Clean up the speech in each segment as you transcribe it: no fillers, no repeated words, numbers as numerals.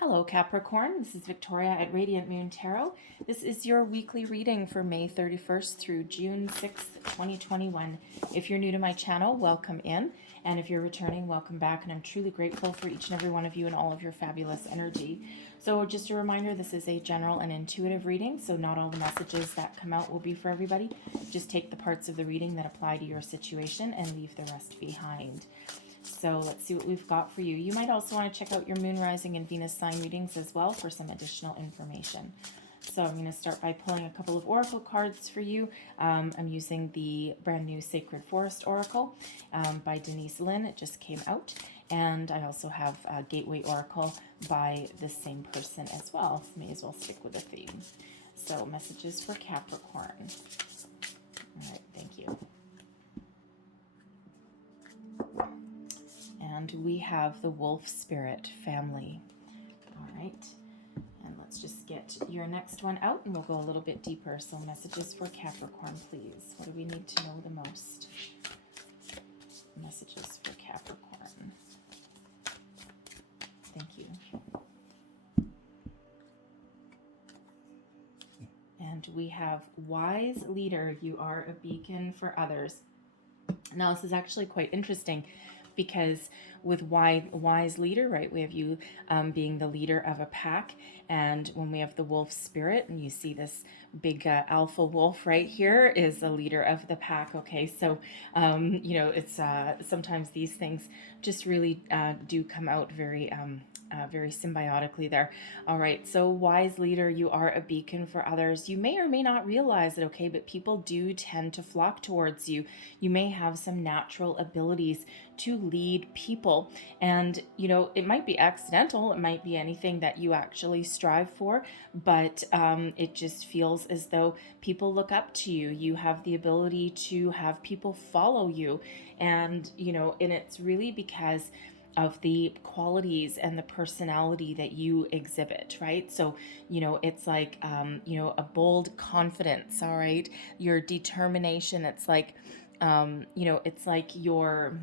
Hello Capricorn, this is Victoria at Radiant Moon Tarot. This is your weekly reading for May 31st through June 6th, 2021. If you're new to my channel, welcome in. And if you're returning, welcome back. And I'm truly grateful for each and every one of you and all of your fabulous energy. So just a reminder, this is a general and intuitive reading, so not all the messages that come out will be for everybody. Just take the parts of the reading that apply to your situation and leave the rest behind. So let's see what we've got for you. You might also want to check out your moon, rising, and Venus sign readings as well for some additional information. So I'm going to start by pulling a couple of oracle cards for you. I'm using the brand new Sacred Forest Oracle by Denise Lynn. It just came out. And I also have a Gateway Oracle by the same person as well. May as well stick with the theme. So messages for Capricorn. All right, thank you. And we have the Wolf Spirit family. All right. And let's just get your next one out and we'll go a little bit deeper. So messages for Capricorn, please. What do we need to know the most? Messages for Capricorn. Thank you. And we have wise leader. You are a beacon for others. Now this is actually quite interesting, because with wise leader, right, we have you being the leader of a pack, and when we have the wolf spirit, and you see this big alpha wolf right here is a leader of the pack. Okay, so you know, it's sometimes these things just really do come out very very symbiotically there. All right, so wise leader, you are a beacon for others. You may or may not realize it, okay, but people do tend to flock towards you. You may have some natural abilities to lead people, and you know, it might be accidental, it might be anything that you actually strive for, but it just feels as though people look up to you. You have the ability to have people follow you, and you know, and it's really because of the qualities and the personality that you exhibit, right? So, you know, it's like, you know, a bold confidence, all right? Your determination, it's like, you know, it's like you're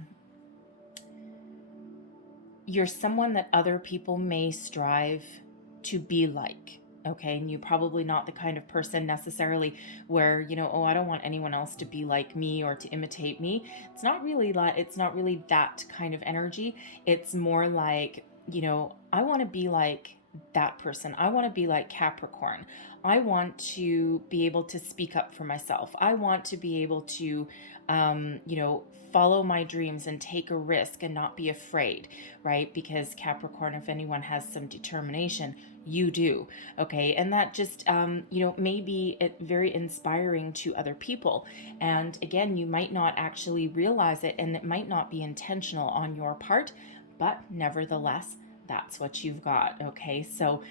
someone that other people may strive to be like. Okay, and you're probably not the kind of person necessarily where, you know, oh, I don't want anyone else to be like me or to imitate me. It's not really that kind of energy. It's more like, you know, I want to be like that person. I want to be like Capricorn. I want to be able to speak up for myself. I want to be able to, you know, follow my dreams and take a risk and not be afraid, right? Because Capricorn, if anyone has some determination, you do. Okay, and that just you know, may be very inspiring to other people. And again, you might not actually realize it, and it might not be intentional on your part, but nevertheless, that's what you've got. Okay, so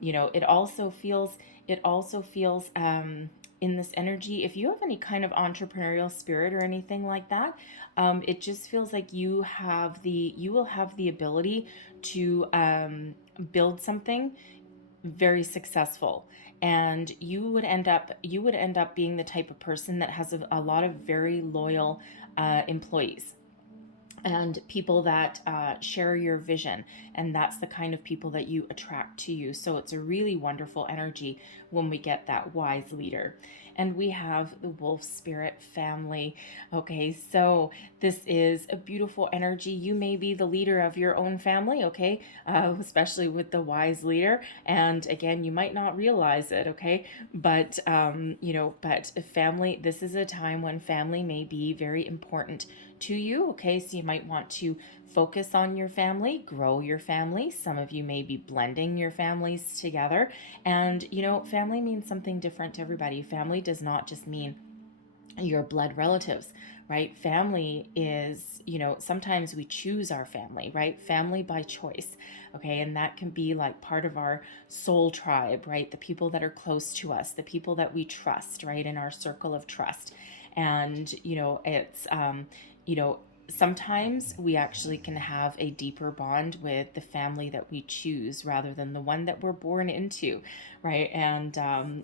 you know, it also feels in this energy, if you have any kind of entrepreneurial spirit or anything like that, it just feels like you will have the ability to build something very successful, and you would end up being the type of person that has a lot of very loyal employees and people that share your vision, and that's the kind of people that you attract to you. So it's a really wonderful energy when we get that wise leader. And we have the wolf spirit family. Okay, so this is a beautiful energy. You may be the leader of your own family, okay, especially with the wise leader. And again, you might not realize it, okay, but you know, but family, this is a time when family may be very important to you. Okay, so you might want to focus on your family, grow your family. Some of you may be blending your families together, and you know, family means something different to everybody. Family does not just mean your blood relatives, right? Family is, you know, sometimes we choose our family, right? Family by choice. Okay, and that can be like part of our soul tribe, right? The people that are close to us, the people that we trust, right, in our circle of trust. And you know, it's you know, sometimes we actually can have a deeper bond with the family that we choose rather than the one that we're born into, right? And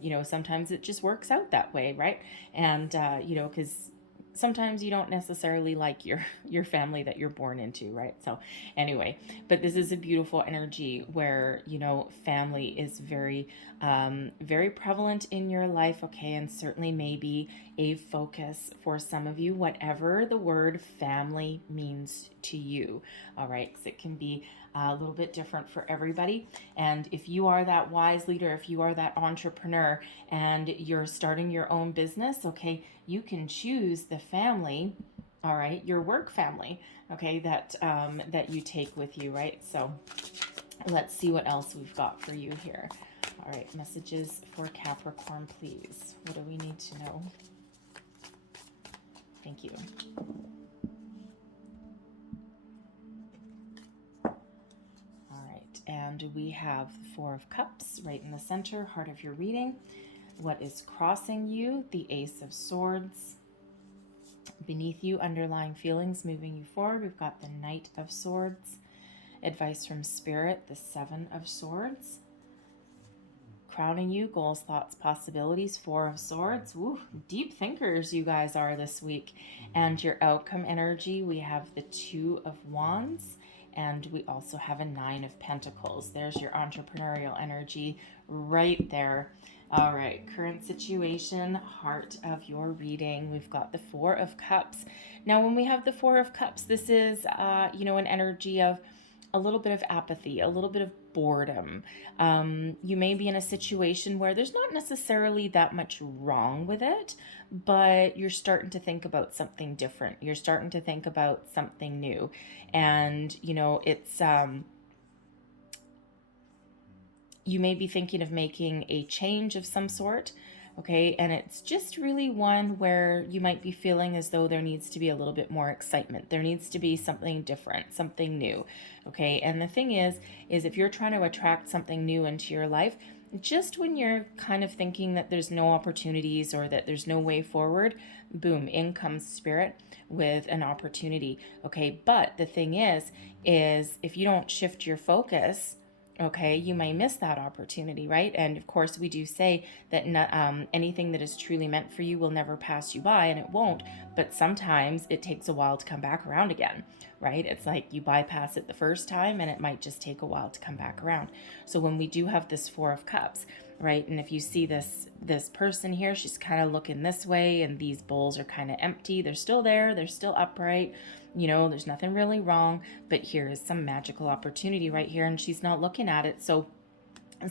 you know, sometimes it just works out that way, right? And you know, because sometimes you don't necessarily like your family that you're born into, right? So anyway, but this is a beautiful energy where, you know, family is very very prevalent in your life, okay, and certainly maybe a focus for some of you, whatever the word family means to you. All right, because it can be a little bit different for everybody. And if you are that wise leader, if you are that entrepreneur and you're starting your own business, okay, you can choose the family, all right, your work family, okay, that you take with you, right? So let's see what else we've got for you here. All right, messages for Capricorn, please. What do we need to know? Thank you. All right, and we have the Four of Cups right in the center, heart of your reading. What is crossing you? The Ace of Swords. Beneath you, underlying feelings moving you forward. We've got the Knight of Swords. Advice from Spirit, the Seven of Swords. Crowning you, goals, thoughts, possibilities, Four of Swords. Woo, deep thinkers you guys are this week. And your outcome energy, we have the Two of Wands, and we also have a Nine of Pentacles. There's your entrepreneurial energy right there. All right, current situation, heart of your reading. We've got the Four of Cups. Now, when we have the Four of Cups, this is, you know, an energy of a little bit of apathy, a little bit of boredom. You may be in a situation where there's not necessarily that much wrong with it, but you're starting to think about something different. You're starting to think about something new. And, you know, it's, you may be thinking of making a change of some sort, okay, and it's just really one where you might be feeling as though there needs to be a little bit more excitement. There needs to be something different, something new, okay. And the thing is if you're trying to attract something new into your life, just when you're kind of thinking that there's no opportunities or that there's no way forward, boom, in comes Spirit with an opportunity, okay. But the thing is if you don't shift your focus, okay, you may miss that opportunity, right? And of course, we do say that anything that is truly meant for you will never pass you by, and it won't. But sometimes it takes a while to come back around again, right? It's like you bypass it the first time, and it might just take a while to come back around. So when we do have this Four of Cups, right, and if you see this person here, she's kind of looking this way, and these bowls are kind of empty. They're still there. They're still upright. You know, there's nothing really wrong, but here is some magical opportunity right here, and she's not looking at it. So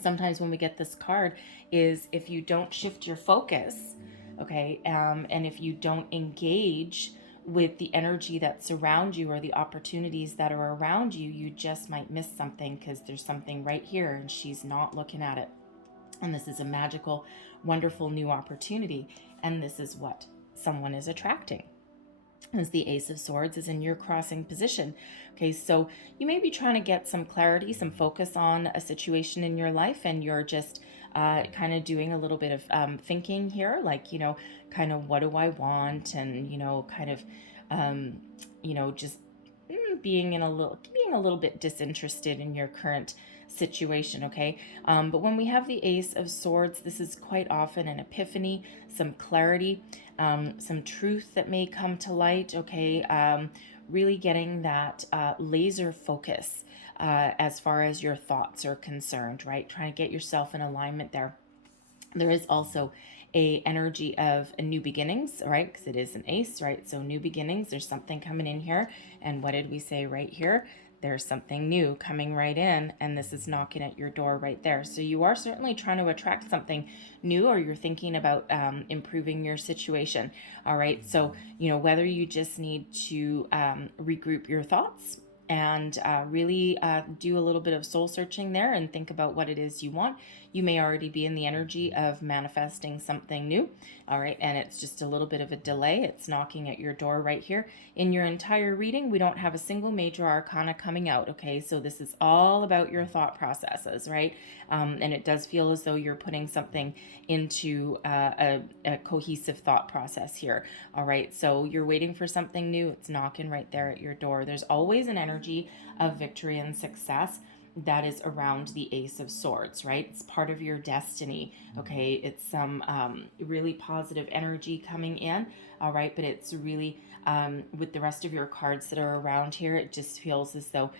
sometimes when we get this card is if you don't shift your focus, okay, and if you don't engage with the energy that's around you or the opportunities that are around you, you just might miss something because there's something right here and she's not looking at it. And this is a magical, wonderful new opportunity, and this is what someone is attracting. As the Ace of Swords is in your crossing position. Okay, so you may be trying to get some clarity, some focus on a situation in your life, and you're just kind of doing a little bit of thinking here, like, you know, kind of what do I want, and, you know, kind of, you know, just being a little bit disinterested in your current situation, okay? But when we have the Ace of Swords, this is quite often an epiphany, some clarity, some truth that may come to light, okay? Really getting that laser focus as far as your thoughts are concerned, right? Trying to get yourself in alignment there. There is also a energy of a new beginnings, right? Because it is an ace, right? So new beginnings, there's something coming in here. And what did we say right here? There's something new coming right in, and this is knocking at your door right there. So you are certainly trying to attract something new, or you're thinking about improving your situation. All right. So, you know, whether you just need to regroup your thoughts and really do a little bit of soul searching there and think about what it is you want. You may already be in the energy of manifesting something new, all right, and it's just a little bit of a delay. It's knocking at your door right here. In your entire reading, we don't have a single major arcana coming out, okay, so this is all about your thought processes, right, and it does feel as though you're putting something into a cohesive thought process here, all right, so you're waiting for something new. It's knocking right there at your door. There's always an energy of victory and success. that is around the Ace of Swords, right? It's part of your destiny, okay? It's some really positive energy coming in, all right? But it's really, with the rest of your cards that are around here, it just feels as though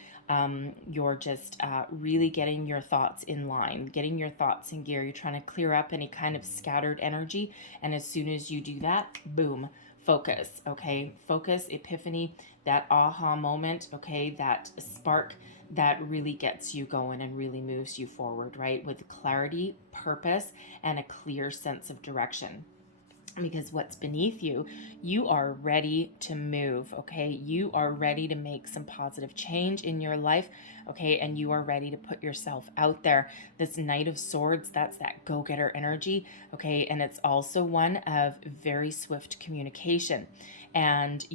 you're just really getting your thoughts in line, getting your thoughts in gear. You're trying to clear up any kind of scattered energy. And as soon as you do that, boom, focus, okay? Focus, epiphany, that aha moment, okay? That spark that really gets you going and really moves you forward, right? With clarity, purpose, and a clear sense of direction. Because what's beneath you, you are ready to move, okay? You are ready to make some positive change in your life, okay? And you are ready to put yourself out there. This Knight of Swords, that's that go-getter energy, okay? And it's also one of very swift communication. And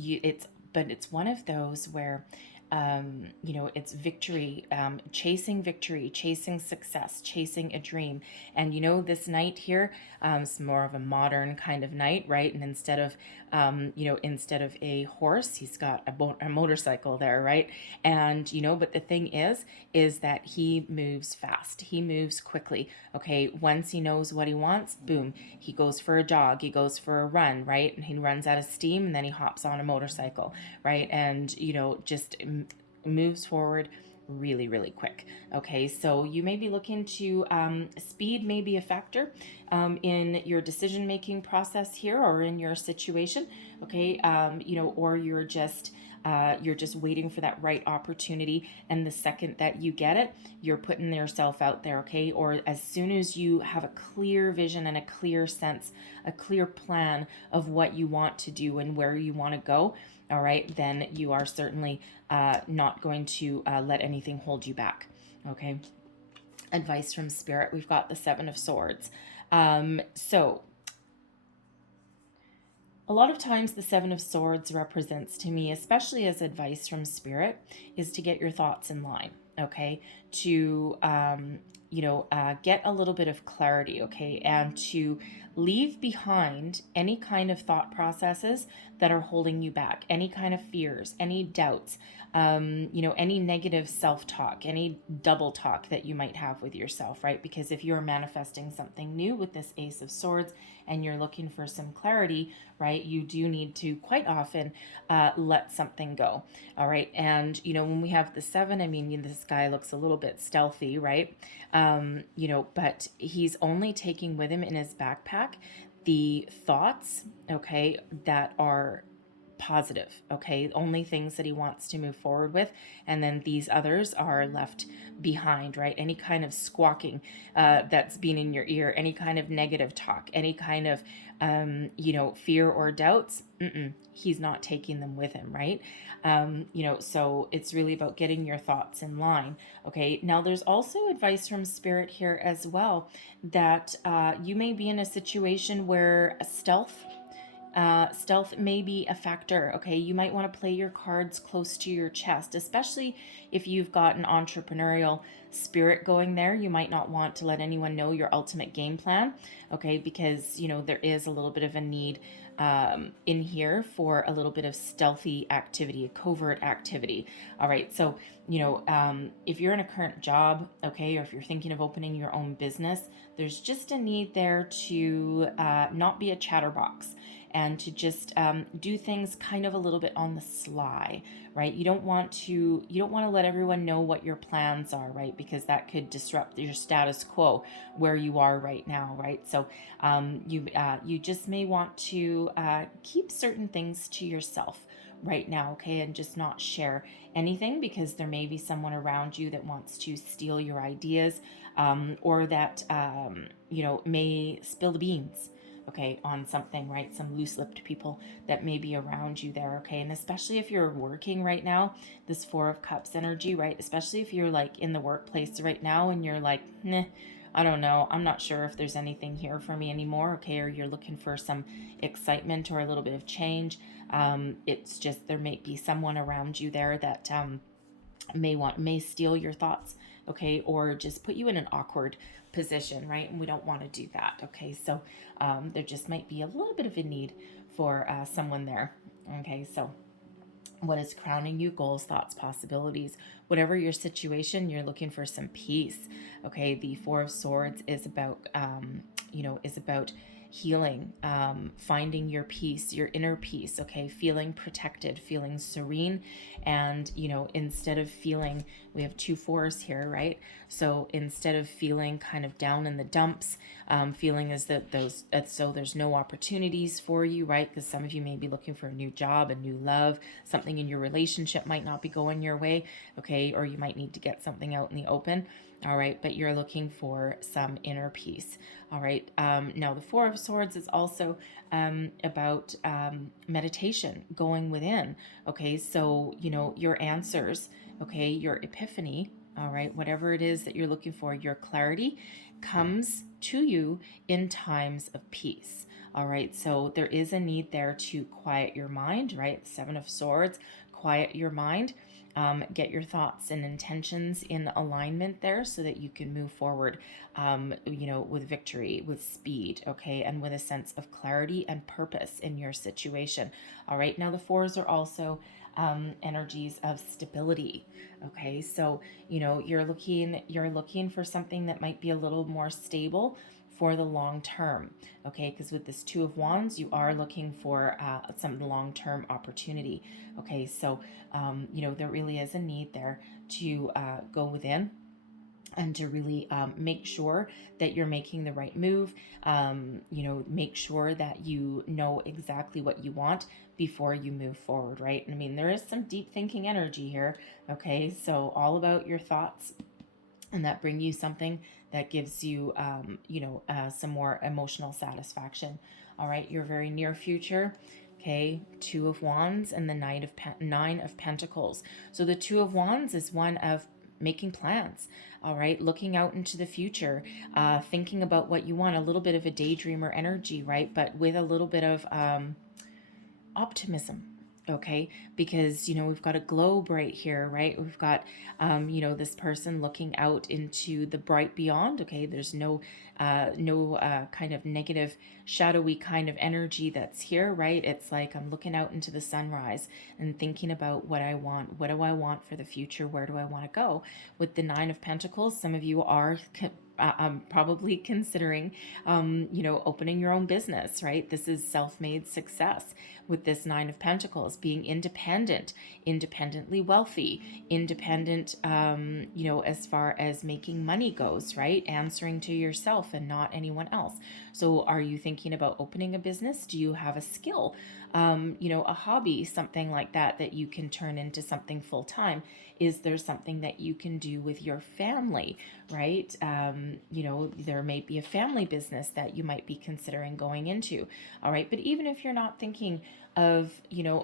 but it's one of those where it's victory, chasing success, chasing a dream. And this knight here, it's more of a modern kind of knight, right? And instead of a horse, he's got a motorcycle there, right? And but the thing is that he moves fast, he moves quickly. Okay, once he knows what he wants, boom, he goes for a jog, he goes for a run, right? And he runs out of steam, and then he hops on a motorcycle, right? And just moves forward really, really quick. Okay, so you may be looking to speed may be a factor in your decision making process here, or in your situation. Okay, or you're just waiting for that right opportunity, and the second that you get it, you're putting yourself out there. Okay, or as soon as you have a clear vision and a clear sense, a clear plan of what you want to do and where you want to go, all right, then you are certainly not going to let anything hold you back. Okay, advice from Spirit, we've got the Seven of Swords. So a lot of times the Seven of Swords represents to me, especially as advice from Spirit, is to get your thoughts in line, okay? To, get a little bit of clarity, okay? And to leave behind any kind of thought processes that are holding you back, any kind of fears, any doubts, any negative self-talk, any double talk that you might have with yourself, right? Because if you're manifesting something new with this Ace of Swords and you're looking for some clarity, right, you do need to quite often let something go. All right. And, when we have the seven, I mean, this guy looks a little bit stealthy, right? But he's only taking with him in his backpack the thoughts, okay, that are positive, okay, only things that he wants to move forward with, and then these others are left behind, right? Any kind of squawking that's been in your ear, any kind of negative talk, any kind of fear or doubts, he's not taking them with him, right? So it's really about getting your thoughts in line. Okay, now there's also advice from Spirit here as well, that you may be in a situation where stealth may be a factor. Okay, you might want to play your cards close to your chest, especially if you've got an entrepreneurial spirit going there. You might not want to let anyone know your ultimate game plan, okay, because there is a little bit of a need in here for a little bit of stealthy activity, a covert activity. All right, so if you're in a current job, okay, or if you're thinking of opening your own business, there's just a need there to not be a chatterbox, and to just do things kind of a little bit on the sly, right? You don't want to let everyone know what your plans are, right? Because that could disrupt your status quo where you are right now, right? So you just may want to keep certain things to yourself right now, okay, and just not share anything, because there may be someone around you that wants to steal your ideas, or that may spill the beans, okay, on something, right? Some loose-lipped people that may be around you there, okay? And especially if you're working right now, this Four of Cups energy, right? Especially if you're like in the workplace right now and you're like, nah, I don't know, I'm not sure if there's anything here for me anymore, okay? Or you're looking for some excitement or a little bit of change. It's just, there may be someone around you there that may steal your thoughts, okay, or just put you in an awkward position, right? And we don't want to do that, okay? So there just might be a little bit of a need for someone there, okay? So What is crowning you? Goals, thoughts, possibilities. Whatever your situation, you're looking for some peace. Okay, the Four of Swords is about, is about healing, finding your peace, your inner peace. Okay, feeling protected, feeling serene, and instead of feeling, we have two fours here, right? So instead of feeling kind of down in the dumps, feeling as that so there's no opportunities for you, right? Because some of you may be looking for a new job, a new love, something in your relationship might not be going your way, okay? Or you might need to get something out in the open, all right? But you're looking for some inner peace, all right? Now, the Four of Swords is also about meditation, going within, okay? So, your answers, okay, your epiphany, all right, whatever it is that you're looking for, your clarity comes to you in times of peace. All right, so there is a need there to quiet your mind, right? Seven of Swords, quiet your mind, get your thoughts and intentions in alignment there so that you can move forward, with victory, with speed, okay, and with a sense of clarity and purpose in your situation. All right, now the fours are also energies of stability. Okay, so you're looking for something that might be a little more stable for the long term. Okay, because with this Two of Wands, you are looking for some long-term opportunity. Okay, so there really is a need there to go within and to really make sure that you're making the right move. Make sure that you know exactly what you want before you move forward, right? I mean, there is some deep thinking energy here, okay? So all about your thoughts, and that bring you something that gives you, some more emotional satisfaction. All right, your very near future. Okay, Two of Wands and the Nine of Pentacles. So the Two of Wands is one of making plans, all right, looking out into the future, thinking about what you want, a little bit of a daydreamer energy, right? But with a little bit of optimism, okay? Because we've got a globe right here, right? We've got this person looking out into the bright beyond, okay? There's no kind of negative shadowy kind of energy that's here, right? It's like I'm looking out into the sunrise and thinking about what I want. What do I want for the future? Where do I want to go? With the Nine of Pentacles, some of you are probably considering, opening your own business, right? This is self-made success with this Nine of Pentacles, being independent, independently wealthy, independent, as far as making money goes, right? Answering to yourself and not anyone else. So are you thinking about opening a business? Do you have a skill, a hobby, something like that you can turn into something full-time? Is there something that you can do with your family, right? There may be a family business that you might be considering going into. All right. But even if you're not thinking of,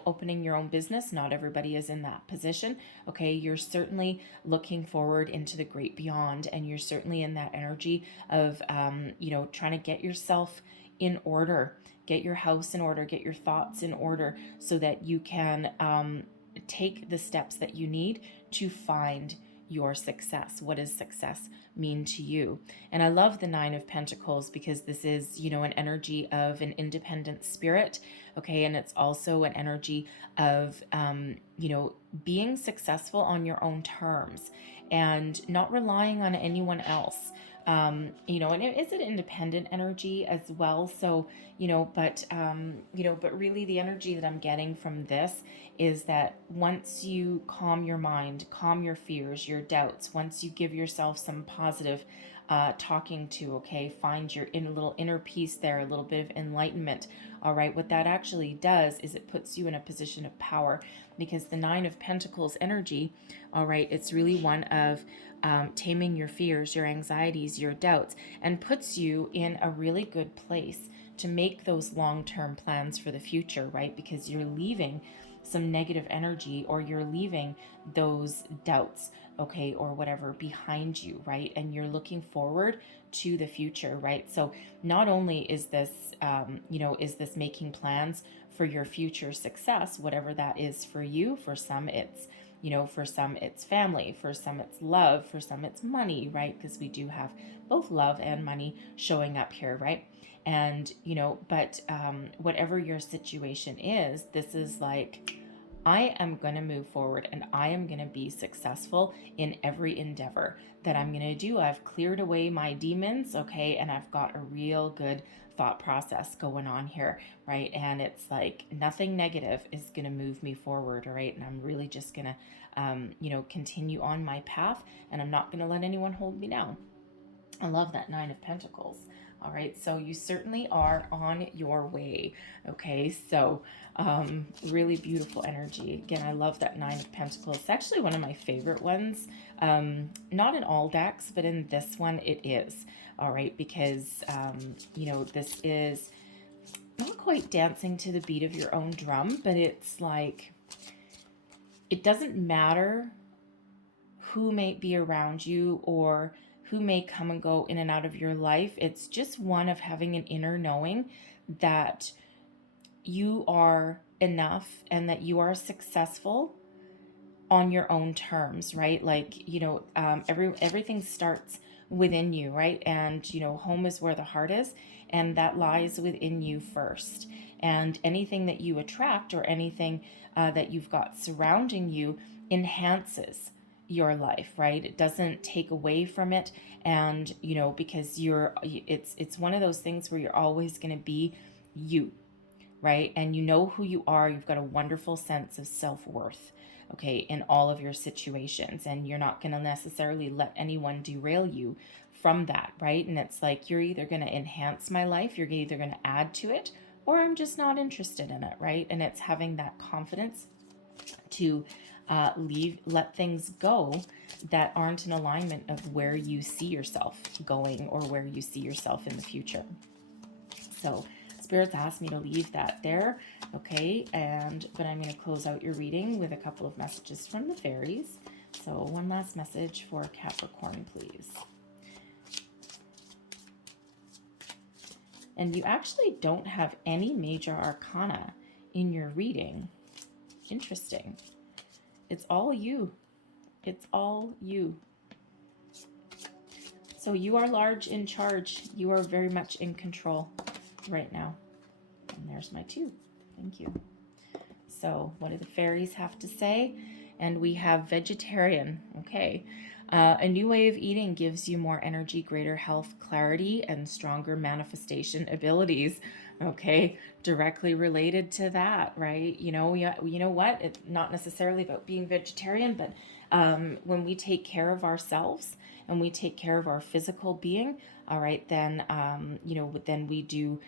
opening your own business, not everybody is in that position. Okay. You're certainly looking forward into the great beyond, and you're certainly in that energy of, trying to get yourself in order, get your house in order, get your thoughts in order so that you can, take the steps that you need to find your success. What does success mean to you? And I love the Nine of Pentacles because this is, an energy of an independent spirit. Okay. And it's also an energy of, being successful on your own terms and not relying on anyone else. And it is an independent energy as well. So, but really the energy that I'm getting from this is that once you calm your mind, calm your fears, your doubts, once you give yourself some positive talking to, okay, find your little inner peace there, a little bit of enlightenment. All right, what that actually does is it puts you in a position of power, because the Nine of Pentacles energy, all right, it's really one of taming your fears, your anxieties, your doubts, and puts you in a really good place to make those long-term plans for the future, right? Because you're leaving some negative energy, or you're leaving those doubts, okay, or whatever behind you, right? And you're looking forward to the future, right? So not only is this, is this making plans for your future success, whatever that is for you. For some it's, for some it's family, for some it's love, for some it's money, right? Because we do have both love and money showing up here, right? And, but whatever your situation is, this is like I am going to move forward and I am going to be successful in every endeavor that I'm going to do. I've cleared away my demons, okay, and I've got a real good thought process going on here, right? And it's like nothing negative is going to move me forward, right? And I'm really just going to, continue on my path, and I'm not going to let anyone hold me down. I love that Nine of Pentacles. All right, so you certainly are on your way. Okay, so really beautiful energy. Again, I love that Nine of Pentacles. It's actually one of my favorite ones. Not in all decks, but in this one it is. All right, because, this is not quite dancing to the beat of your own drum, but it's like, it doesn't matter who may be around you or who may come and go in and out of your life. It's just one of having an inner knowing that you are enough and that you are successful on your own terms, right? Like, everything starts within you, right? And, home is where the heart is, and that lies within you first. And anything that you attract or anything that you've got surrounding you enhances your life, right? It doesn't take away from it. And, because it's one of those things where you're always going to be you, right? And you know who you are. You've got a wonderful sense of self-worth, okay, in all of your situations. And you're not going to necessarily let anyone derail you from that, right? And it's like, you're either going to enhance my life, you're either going to add to it, or I'm just not interested in it, right? And it's having that confidence to let things go that aren't in alignment of where you see yourself going or where you see yourself in the future. So Spirit's asked me to leave that there, okay? But I'm going to close out your reading with a couple of messages from the fairies. So one last message for Capricorn, please. And you actually don't have any major arcana in your reading. Interesting. It's all you. It's all you. So you are large in charge. You are very much in control right now. And there's my 2. Thank you. So what do the fairies have to say? And we have vegetarian. Okay. A new way of eating gives you more energy, greater health, clarity, and stronger manifestation abilities. Okay, directly related to that, right? You know what? It's not necessarily about being vegetarian, but when we take care of ourselves and we take care of our physical being, all right, then then we do.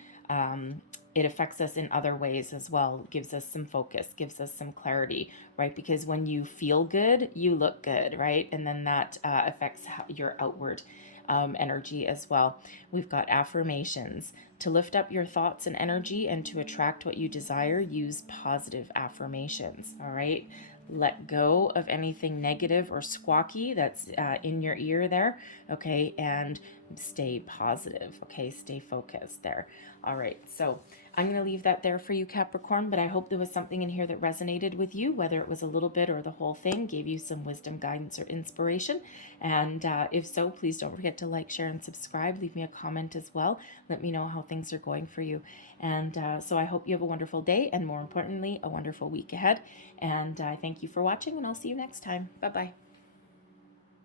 It affects us in other ways as well. It gives us some focus, gives us some clarity, right? Because when you feel good, you look good, right? And then that affects your outward energy as well. We've got affirmations. To lift up your thoughts and energy and to attract what you desire, use positive affirmations, all right? Let go of anything negative or squawky that's in your ear there, okay? And stay positive, okay? Stay focused there. All right, so I'm going to leave that there for you, Capricorn, but I hope there was something in here that resonated with you, whether it was a little bit or the whole thing, gave you some wisdom, guidance, or inspiration. And if so, please don't forget to like, share, and subscribe. Leave me a comment as well. Let me know how things are going for you. And so I hope you have a wonderful day and, more importantly, a wonderful week ahead. And I thank you for watching, and I'll see you next time. Bye-bye.